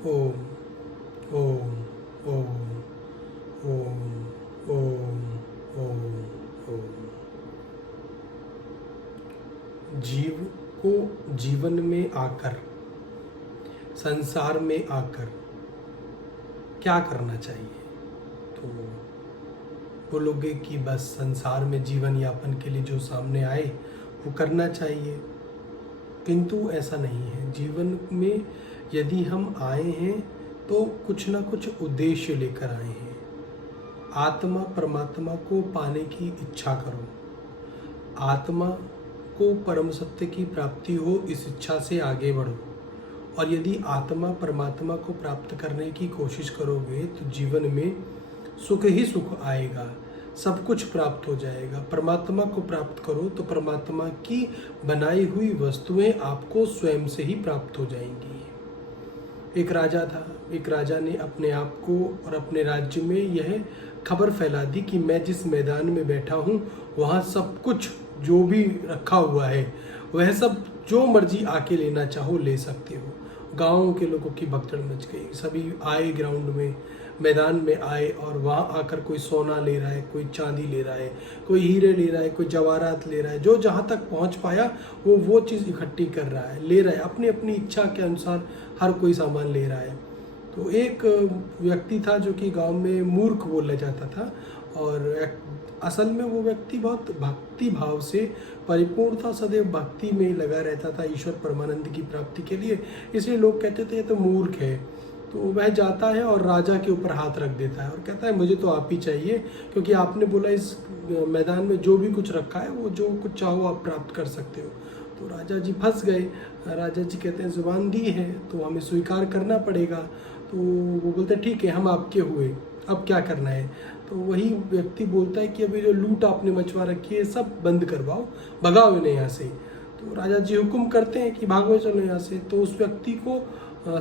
ओम ओम ओम ओम ओम ओम ओम। जीव को जीवन में आकर, संसार में आकर क्या करना चाहिए? तो बोलोगे कि बस संसार में जीवन यापन के लिए जो सामने आए वो करना चाहिए, किंतु ऐसा नहीं है। जीवन में यदि हम आए हैं तो कुछ ना कुछ उद्देश्य लेकर आए हैं। आत्मा परमात्मा को पाने की इच्छा करो, आत्मा को परम सत्य की प्राप्ति हो, इस इच्छा से आगे बढ़ो। और यदि आत्मा परमात्मा को प्राप्त करने की कोशिश करोगे तो जीवन में सुख ही सुख आएगा, सब कुछ प्राप्त हो जाएगा। परमात्मा को प्राप्त करो तो परमात्मा की बनाई हुई वस्तुएं आपको स्वयं से ही प्राप्त हो जाएंगी। एक राजा था, एक राजा ने अपने आप को और अपने राज्य में यह खबर फैला दी कि मैं जिस मैदान में बैठा हूँ वहाँ सब कुछ जो भी रखा हुआ है वह सब जो मर्जी आके लेना चाहो ले सकते हो। गाँव के लोगों की भगदड़ मच गई, सभी आए ग्राउंड में, मैदान में आए और वहाँ आकर कोई सोना ले रहा है, कोई चांदी ले रहा है, कोई हीरे ले रहा है, कोई जवाहरात ले रहा है। जो जहाँ तक पहुँच पाया वो चीज़ इकट्ठी कर रहा है, ले रहा है, अपनी अपनी इच्छा के अनुसार हर कोई सामान ले रहा है। तो एक व्यक्ति था जो कि गांव में मूर्ख बोला जाता था, और असल में वो व्यक्ति बहुत भक्ति भाव से परिपूर्ण था, सदैव भक्ति में लगा रहता था ईश्वर परमानंद की प्राप्ति के लिए। इसलिए लोग कहते थे ये तो मूर्ख है। तो वह जाता है और राजा के ऊपर हाथ रख देता है और कहता है मुझे तो आप ही चाहिए, क्योंकि आपने बोला इस मैदान में जो भी कुछ रखा है वो जो कुछ चाहो आप प्राप्त कर सकते हो। तो राजा जी फंस गए। राजा जी कहते हैं जुबान दी है तो हमें स्वीकार करना पड़ेगा। तो वो बोलते हैं ठीक है हम आपके हुए, अब क्या करना है? तो वही व्यक्ति बोलता है कि अभी जो लूट आपने मचवा रखी है सब बंद करवाओ, भगाओ इन्हें यहाँ से। तो राजा जी हुक्म करते हैं कि भागो चलो यहाँ से। तो उस व्यक्ति को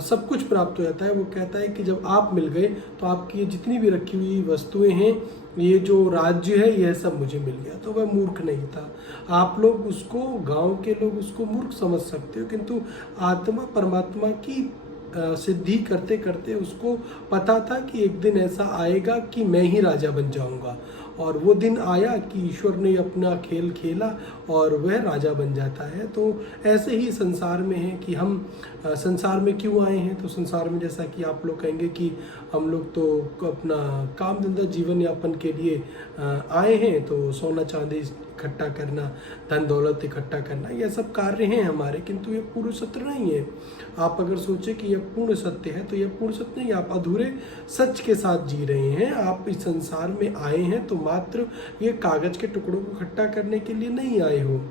सब कुछ प्राप्त हो जाता है। वो कहता है कि जब आप मिल गए तो आपकी जितनी भी रखी हुई वस्तुएं हैं, ये जो राज्य है यह सब मुझे मिल गया। तो वह मूर्ख नहीं था। आप लोग उसको, गांव के लोग उसको मूर्ख समझ सकते हो, किंतु आत्मा परमात्मा की सिद्धि करते करते उसको पता था कि एक दिन ऐसा आएगा कि मैं ही राजा बन जाऊंगा। और वो दिन आया कि ईश्वर ने अपना खेल खेला और वह राजा बन जाता है। तो ऐसे ही संसार में है कि हम संसार में क्यों आए हैं? तो संसार में जैसा कि आप लोग कहेंगे कि हम लोग तो अपना काम धंधा जीवन यापन के लिए आए हैं, तो सोना चांदी इकट्ठा करना, धन दौलत इकट्ठा करना, यह सब कार्य हैं हमारे, किंतु ये पूर्ण सत्य नहीं है। आप अगर सोचे कि यह पूर्ण सत्य है तो यह पूर्ण सत्य नहीं, आप अधूरे सच के साथ जी रहे हैं। आप इस संसार में आए हैं तो मात्र ये कागज के टुकड़ों को इकट्ठा करने के लिए नहीं आए हो,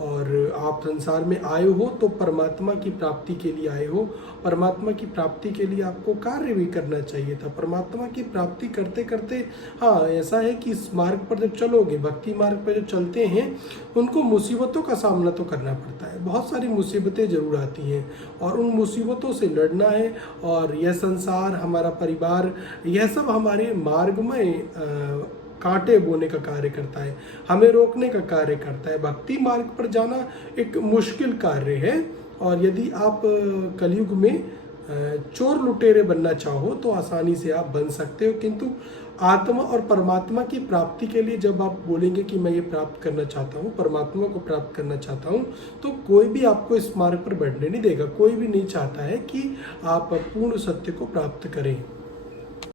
और आप संसार में आए हो तो परमात्मा की प्राप्ति के लिए आए हो। परमात्मा की प्राप्ति के लिए आपको कार्य भी करना चाहिए था। परमात्मा की प्राप्ति करते करते, हाँ ऐसा है कि इस मार्ग पर जब चलोगे, भक्ति मार्ग पर जो चलते हैं, उनको मुसीबतों का सामना तो करना पड़ता है। बहुत सारी मुसीबतें जरूर आती हैं और उन मुसीबतों से लड़ना है। और यह संसार, हमारा परिवार, यह सब हमारे मार्ग में कांटे बोने का कार्य करता है, हमें रोकने का कार्य करता है। भक्ति मार्ग पर जाना एक मुश्किल कार्य है, और यदि आप कलयुग में चोर लुटेरे बनना चाहो तो आसानी से आप बन सकते हो। किंतु आत्मा और परमात्मा की प्राप्ति के लिए जब आप बोलेंगे कि मैं ये प्राप्त करना चाहता हूँ, परमात्मा को प्राप्त करना चाहता हूँ, तो कोई भी आपको इस मार्ग पर बढ़ने नहीं देगा। कोई भी नहीं चाहता है कि आप पूर्ण सत्य को प्राप्त करें।